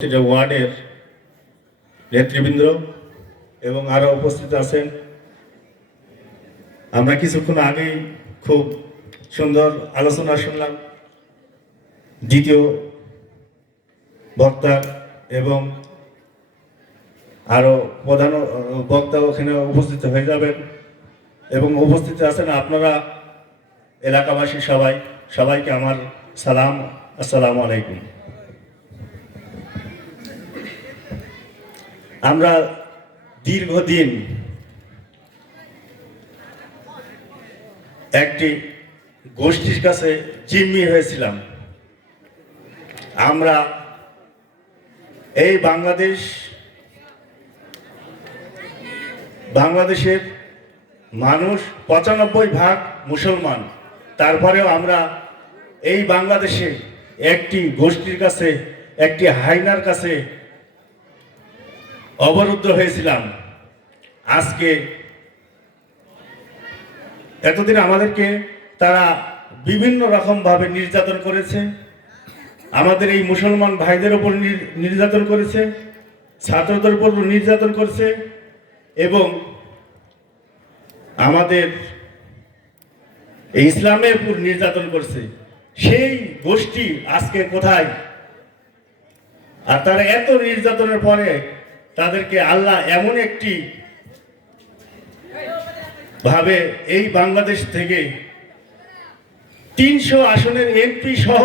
ওয়ার্ডের নেতৃবৃন্দ এবং আরো উপস্থিত আছেন। আমরা কিছুক্ষণ আগেই খুব সুন্দর আলোচনা শুনলাম দ্বিতীয় বক্তা এবং আরো প্রধান বক্তা ওখানে উপস্থিত হয়ে যাবেন এবং উপস্থিত আছেন আপনারা এলাকাবাসী সবাইকে আমার সালাম, আসসালামু আলাইকুম। আমরা দীর্ঘদিন একটি গোষ্ঠীর কাছে জিম্মি হয়েছিলাম। আমরা এই বাংলাদেশের মানুষ ৯৫% মুসলমান, তারপরেও আমরা এই বাংলাদেশে একটি গোষ্ঠীর কাছে, একটি হাইনার কাছে অবরুদ্ধ হয়েছিলাম। আজকে এতদিন আমাদেরকে তারা বিভিন্ন রকমভাবে নির্যাতন করেছে, আমাদের এই মুসলমান ভাইদের উপর নির্যাতন করেছে, ছাত্রদের উপর নির্যাতন করেছে এবং আমাদের ইসলামের উপর নির্যাতন করছে। সেই গোষ্ঠী আজকে কোথায়? আর তারা এত নির্যাতনের পরে তাদেরকে আল্লাহ এমন একটি ভাবে এই বাংলাদেশ থেকে ৩০০ আসনের এমপি সহ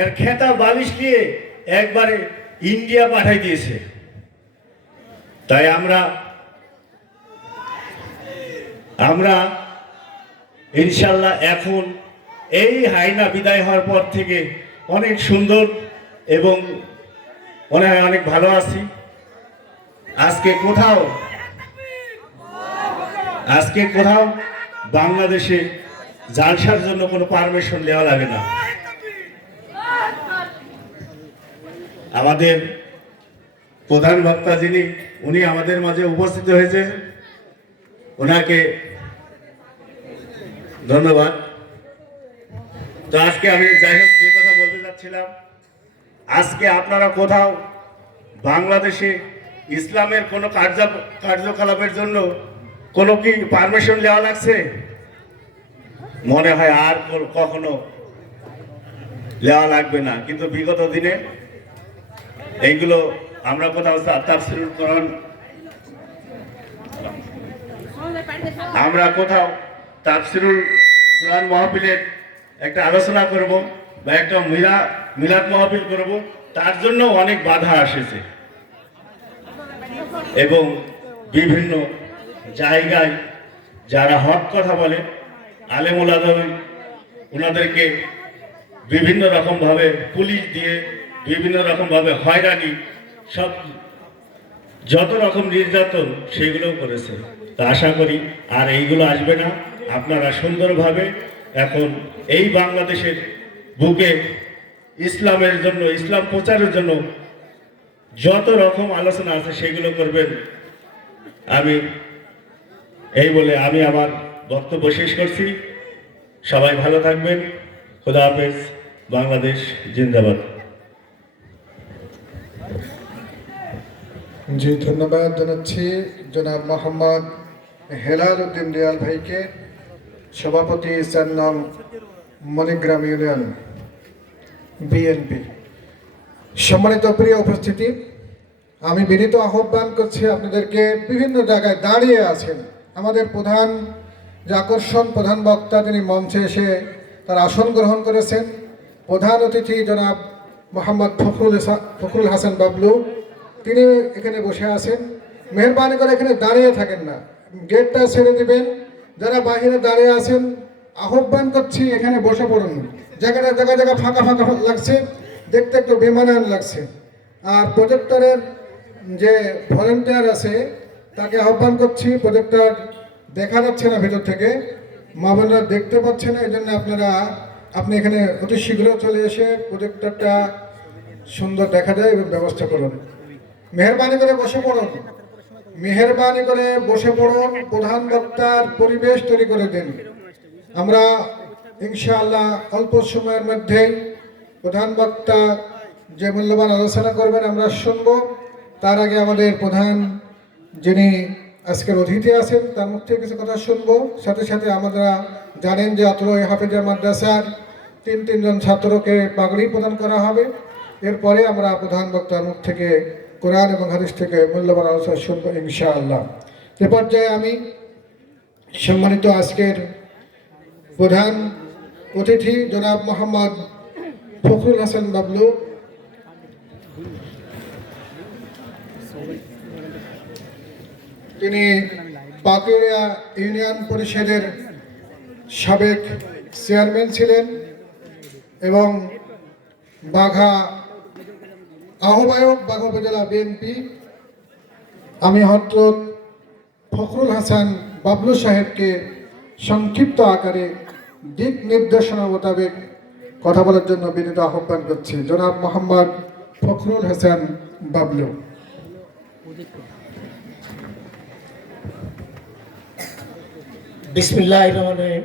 এর খেতা বালিশ দিয়ে একবারে ইন্ডিয়া পাঠাই দিয়েছে। তাই আমরা ইনশাল্লাহ এখন এই হাইনা বিদায় হওয়ার পর থেকে অনেক সুন্দর এবং অনেক ভালো আছি। আজকে কোথাও বাংলাদেশে জালসার জন্য কোনো পারমিশন নেওয়া লাগে না। আমাদের প্রধান বক্তা যিনি, উনি আমাদের মাঝে উপস্থিত হয়েছে, ওনাকে ধন্যবাদ। তো আজকে আমি যাই হোক যে কথা বলতে যাচ্ছিলাম, আজকে আপনারা কোথাও বাংলাদেশে ইসলামের কোনো কার্যকলাপের জন্য কোনো কি পারমিশন নেওয়া লাগছে? মনে হয় আর কখনো নেওয়া লাগবে না। কিন্তু বিগত দিনে এইগুলো আমরা কোথাও তাফসীরুল কোরআন, আমরা কোথাও তাফসীরুল কোরআন মাহফিলের একটা আলোচনা করব বা একটা মিলাদ মাহফিল করব, তার জন্য অনেক বাধা এসেছে এবং বিভিন্ন জায়গায় যারা হক কথা বলে আলেম ওলামা, ওনাদেরকে বিভিন্ন রকমভাবে পুলিশ দিয়ে বিভিন্ন রকমভাবে হয়রানি, সব যত রকম নির্যাতন সেগুলোও করেছে। তা আশা করি আর এইগুলো আসবে না। আপনারা সুন্দরভাবে এখন এই বাংলাদেশের বুকে ইসলামের জন্য, ইসলাম প্রচারের জন্য যত রকম আলোচনা আছে সেগুলো করবেন। আমি এই বলে আমি আমার বক্তব্য শেষ করছি। সবাই ভালো থাকবেন। খোদা হাফেজ। বাংলাদেশ জিন্দাবাদ। জি, ধন্যবাদ জানাচ্ছি জনাব মোহাম্মদ হেলাল উদ্দিন রিয়াল ভাইকে, সভাপতি ৪ নং মণিগ্রাম ইউনিয়ন বিএনপি। সম্মানিত প্রিয় উপস্থিতি, আমি বিনীত আহ্বান করছি আপনাদেরকে, বিভিন্ন জায়গায় দাঁড়িয়ে আছেন, আমাদের প্রধান যে আকর্ষণ, প্রধান বক্তা তিনি মঞ্চে এসে তার আসন গ্রহণ করেছেন। প্রধান অতিথি জনাব মোহাম্মদ ফখরুল হাসান বাবলু, তিনি এখানে বসে আছেন। মেহরবানি করে এখানে দাঁড়িয়ে থাকেন না, গেটটা ছেড়ে দিবেন। যারা বাহিরে দাঁড়িয়ে আছেন আহ্বান করছি এখানে বসে পড়ুন। জায়গা ফাঁকা লাগছে, দেখতে একটু বেমানান লাগছে। আর প্রজেক্টরের যে ভলেন্টিয়ার আছে তাকে আহ্বান করছি, প্রজেক্টর দেখা যাচ্ছে না ভেতর থেকে, মা বোনরা দেখতে পাচ্ছে না, এই জন্য আপনি এখানে অতি শীঘ্র চলে এসে প্রজেক্টরটা সুন্দর দেখা যায় এবং ব্যবস্থা করুন। মেহরবানি করে বসে পড়ুন, প্রধান বক্তার পরিবেশ তৈরি করে দিন। আমরা ইনশাআল্লাহ অল্প সময়ের মধ্যেই প্রধান বক্তা যে মূল্যবান আলোচনা করবেন আমরা শুনবো। তার আগে আমাদের প্রধান যিনি আজকের অতিথি আছেন তার মুখ থেকে কিছু কথা শুনবো। সাথে সাথে আমরা জানেন যে অত্র হাফেজা মাদ্রাসার তিনজন ছাত্রকে পাগড়ি প্রদান করা হবে। এরপরে আমরা প্রধান বক্তার মুখ থেকে কোরআন এবং হাদিস থেকে মূল্যবান আলোচনা শুনবো ইনশাআল্লাহ। এ পর্যায়ে আমি সম্মানিত আজকের প্রধান অতিথি জনাব মোহাম্মদ ফখরুল হাসান বাবলু, তিনি পাকুড়িয়া ইউনিয়ন পরিষদের সাবেক চেয়ারম্যান ছিলেন এবং বাঘা আহ্বায়ক বাঘা উপজেলা বিএনপি। আমি হযরত ফখরুল হাসান বাবলু সাহেবকে সংক্ষিপ্ত আকারে দিক নির্দেশনা মোতাবেক কথা বলার জন্য বিনীত আহ্বান করছি। জনাব মোহাম্মদ ফখরুল হাসান বাবলু। বিসমিল্লাহির রহমানির রহিম।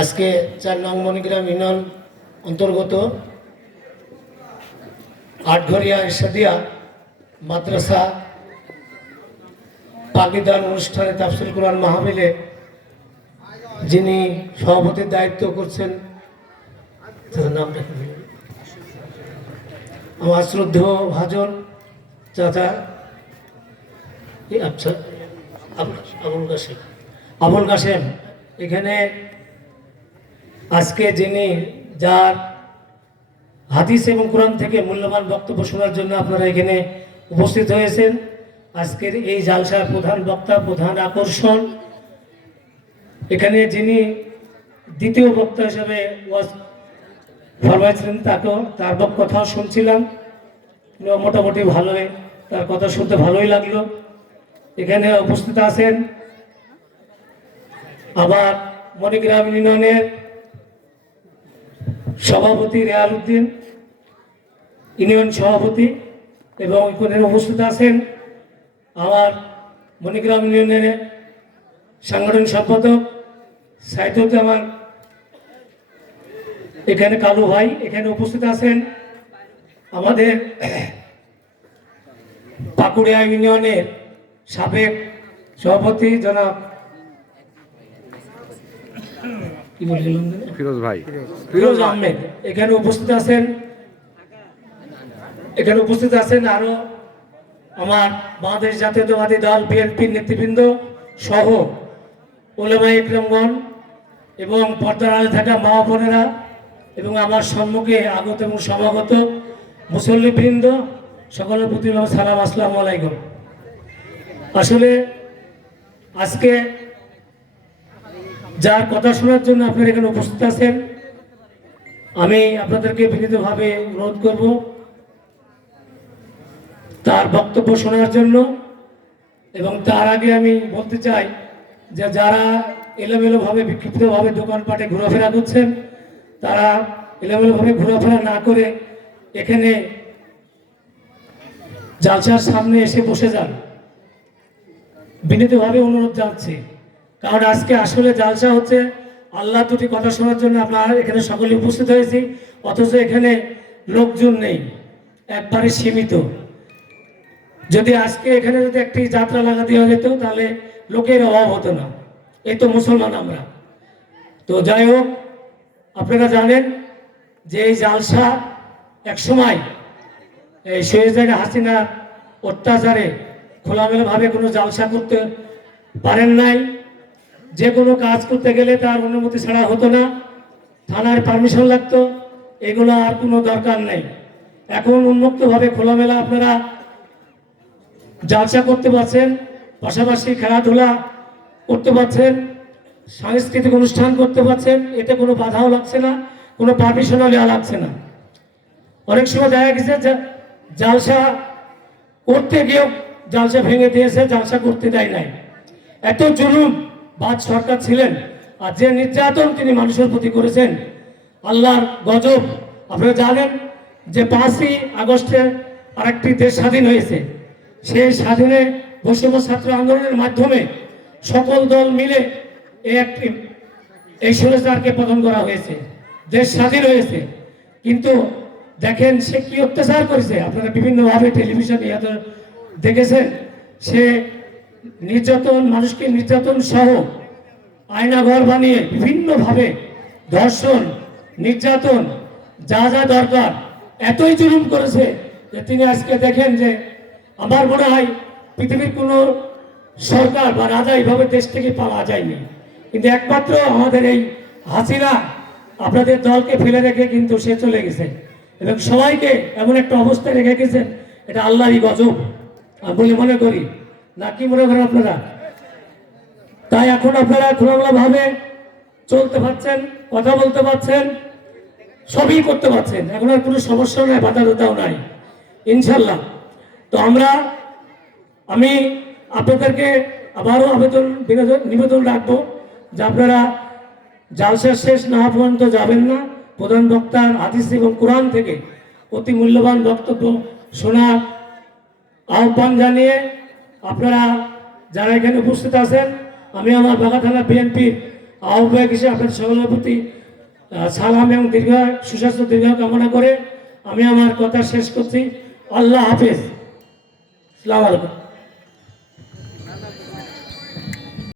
আজকে 4 নং মণিগ্রাম ইউনিয়ন অন্তর্গত আটঘরিয়া ইরশাদিয়া মাদ্রাসা পাকিদান অনুষ্ঠানে তাফসীর কোরআন মাহফিলে যিনি সভাপতির দায়িত্ব করছেন, তার নামটা কি? আমার শ্রদ্ধেয় ভাজন চাচা আচ্ছা আবুল কাশেম, এখানে আজকে যিনি যার হাদিস এবং কোরআন থেকে মূল্যবান বক্তব্য শোনার জন্য আপনারা এখানে উপস্থিত হয়েছেন। আজকের এই জালসার প্রধান বক্তা, প্রধান আকর্ষণ, এখানে যিনি দ্বিতীয় বক্তা হিসেবে ওয়াজ ফরমাইছিলেন, তার কথাও শুনছিলাম, মোটামুটি ভালোই, তার কথা শুনতে ভালোই লাগলো। এখানে উপস্থিত আছেন আবার মণিগ্রাম ইউনিয়নের সভাপতি রেয়াল উদ্দিন, ইউনিয়ন সভাপতি, এবং এখানে উপস্থিত আছেন আমার মণিগ্রাম ইউনিয়নের সাংগঠনিক সম্পাদক সাইদুজ্জামান, এখানে কালু ভাই। এখানে উপস্থিত আছেন আমাদের পাকুড়িয়া ইউনিয়নের সাবেক সভাপতি জনাব ফিরোজ আহমেদ। এখানে উপস্থিত আছেন আরো আমার বাংলাদেশ জাতীয়তাবাদী দল বিএনপির নেতৃবৃন্দ সহ ওলামা ইকরামগণ এবং পর্দার আড়ালে থাকা মা বোনেরা এবং আমার সম্মুখে আগত এবং সমাগত মুসল্লিবৃন্দ, সকলের প্রতি সালাম, আসসালামু আলাইকুম। আসলে আজকে যার কথা শোনার জন্য আপনারা এখানে উপস্থিত আছেন, আমি আপনাদেরকে বিনীতভাবে অনুরোধ করব তার বক্তব্য শোনার জন্য। এবং তার আগে আমি বলতে চাই যে যারা এলোমেলোভাবে বিক্ষিপ্তভাবে দোকানপাটে ঘোরাফেরা করছেন, তারা এলোমেলোভাবে ঘোরাফেরা না করে এখানে জালসার সামনে এসে বসে যান, বিনীতভাবে অনুরোধ জানাচ্ছি। কারণ আজকে আসলে জালসা হচ্ছে আল্লাহ দুটি কথা শোনার জন্য আমরা এখানে সকলে উপস্থিত হয়েছি, অথচ এখানে লোকজন নেই, একবারে সীমিত। যদি আজকে এখানে যদি একটি যাত্রা লাগা দেওয়া যেত তাহলে লোকের অভাব হতো না। এই তো মুসলমান আমরা। তো যাই হোক, আপনারা জানেন যে এই জালসা একসময় এই শেষ জায়গায় হাসিনার অত্যাচারে খোলামেলাভাবে কোনো জালসা করতে পারেন নাই। যে কোনো কাজ করতে গেলে তার অনুমতি ছাড়া হতো না, থানার পারমিশন লাগতো। এগুলো আর কোনো দরকার নেই। এখন উন্মুক্তভাবে খোলামেলা আপনারা জালসা করতে পারছেন, পাশাপাশি খেলাধুলা করতে পারছেন, সাংস্কৃতিক অনুষ্ঠান করতে পারছেন। এতে কোনো বাধাও লাগছে না, কোনো পারমিশনও নেওয়া লাগছে না। অনেক সময় দেখা গেছে যে জালসা করতে গিয়েও জালসা ভেঙে দিয়েছে, জালসা করতে দেয় নাই। এত জুলুম বাদ সরকার ছিলেন, আর যে নির্যাতন তিনি মানুষের প্রতি করেছেন, আল্লাহর গজব। আপনারা জানেন যে 5ই আগস্টে আরেকটি দেশ স্বাধীন হয়েছে। সেই স্বাধীনে বৈষম্য ছাত্র আন্দোলনের মাধ্যমে সকল দল মিলে এই স্বৈরাচারকে পতন করা হয়েছে, দেশ স্বাধীন হয়েছে। কিন্তু দেখেন সে কি অত্যাচার করেছে, আপনারা বিভিন্নভাবে টেলিভিশনে ইয়াতে দেখেছেন। সে নির্যাতন, মানুষকে নির্যাতন সহ আয়নাঘর বানিয়ে বিভিন্নভাবে ধর্ষণ, নির্যাতন, যা যা দরকার এতই জুলুম করেছে যে তিনি আজকে দেখেন যে আমার মনে হয় পৃথিবীর কোনো সরকার বা রাজা এইভাবে দেশ থেকে পাওয়া যায়নি, কিন্তু একমাত্র আমাদের এই হাসিনা আপনাদের দলকে ফেলে রেখে কিন্তু সে চলে গেছে এবং সবাইকে এমন একটা অবস্থায় রেখে গেছেন, এটা আল্লাহরই গজব আমি বলে মনে করি। না কি মনে করেন আপনারা? তাই এখন আপনারা খোলামেলাভাবে চলতে পারছেন, কথা বলতে পারছেন, সবই করতে পারছেন, এখন আর কোনো সমস্যা নাই, বাধা দাদাও নাই ইনশাল্লাহ। তো আমি আপনাদেরকে আবারও নিবেদন রাখবো যে আপনারা জালসা শেষ না হওয়া পর্যন্ত যাবেন না। প্রধান বক্তার হাদিস এবং কোরআন থেকে অতি মূল্যবান বক্তব্য শোনার আহ্বান জানিয়ে আপনারা যারা এখানে উপস্থিত আছেন, আমি আমার বাঘা থানা বিএনপির আহ্বায়ক হিসেবে আপনাদের সকলের প্রতি সালাম এবং সুস্বাস্থ্য দীর্ঘ কামনা করে আমি আমার কথা শেষ করছি। আল্লাহ হাফেজ, আসসালামু আলাইকুম।